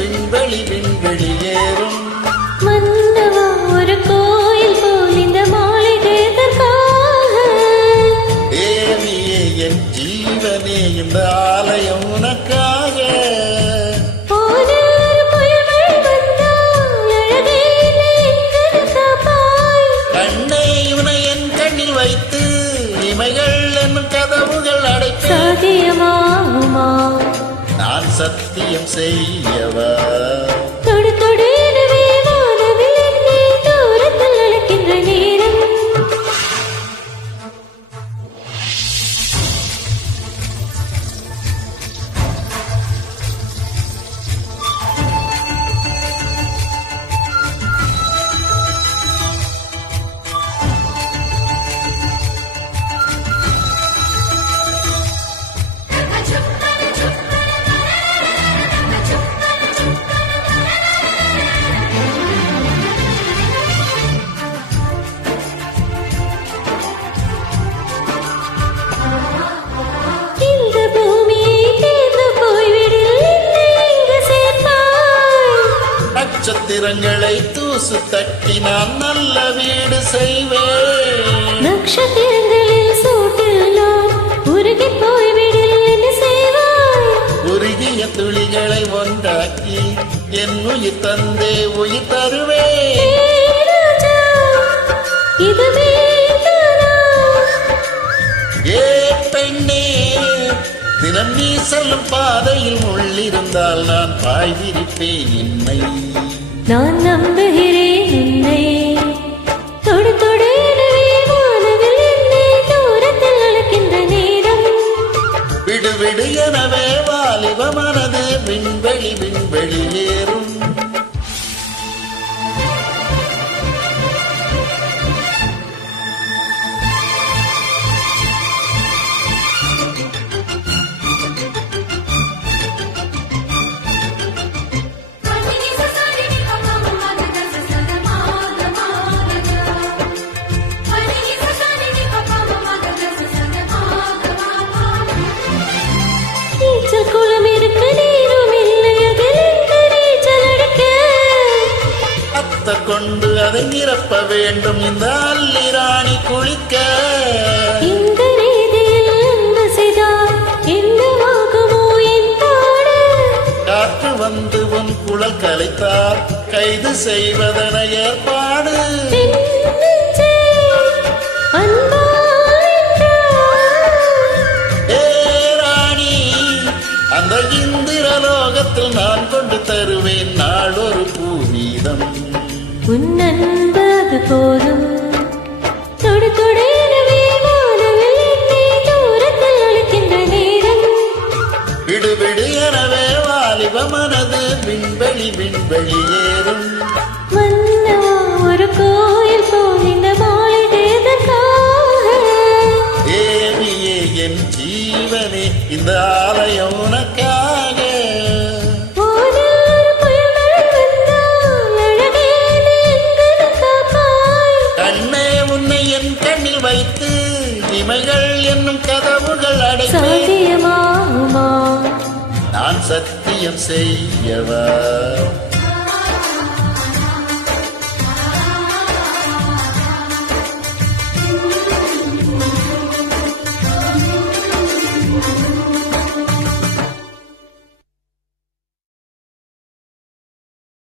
விண்வெளி விண்வெளி ஏறும். மன்னவா ஒரு கோயில் போல் இந்த மாளிகை எதற்காக? தேவியே என் ஜீவனே இந்த ஆலயம் உனக்காக. கண்ணை உனை என் கண்ணில் வைத்து இமைகள் என்னும் கதவுகள் அடைத்து சாத்தியமாகுமா? நான் சத்தியம் செய்யவா? தொடு தொடு எனவே வானவில் என்னை தூரத்தில் அழைக்கின்ற நேரம். நட்சத்திரங்களை தூசு தட்டி நான் நல்ல வீடு செய்வேன். நட்சத்திரங்களில் சூட்டில் நான் உருகி போய்விடில் என்ன செய்வாய்? உருகிய துளிகளை ஒன்றாக்கி என் உயிர் தந்தே உயிர் தருவேன். ஏ பெண்ணே, தினம் நீ செல்லும் பாதையில் முள்ளிருந்தால் நான் பாய் விரிப்பேன் என்னை. நான் நம்புகிறேன் உன்னை. தொடு தொடு எனவே வானவில் என்னை தூரத்தில் அழைக்கின்ற நேரம். விடு விடு எனவே வாலிப மனது விண்வெளி விண்வெளி ஏறும். குளம் இருக்க நீரும் இல்லை அதில் நீச்சல் அடிக்க. அத்த கொண்டு அதை நிரப்ப வேண்டும் இந்த அல்லி ராணி குளிக்க. இந்த ரீதியில் அன்பு செய்தால் என்னவாகுமோ என் பாடு? காற்று வந்து உன் குழல் கலைத்தால் கைது செய்வதன ஏற்பாடு. அந்த இந்திரலோகத்தில் நான் கொண்டு தருவேன் நாளொரு பூமீதம். உன் அன்பு அது போதும். தொடு தொடு எனவே வானவில் என்னை தூரத்தில் அழைக்கின்ற நேரம். விடு விடு எனவே வாலிப மனது விண்வெளி விண்வெளி ஏறும். மன்னவா ஒரு கோயில் போல் இந்த மாளிகை எதற்காக? தேவியே என் ஜீவனே இந்த ஆலயம் உனக்காக. கண்ணே உன்னை என் கண்ணில் வைத்து இமைகள் என்னும் கதவுகள் அடைத்து சாத்தியமாகுமா? நான் சத்தியம் செய்யவா?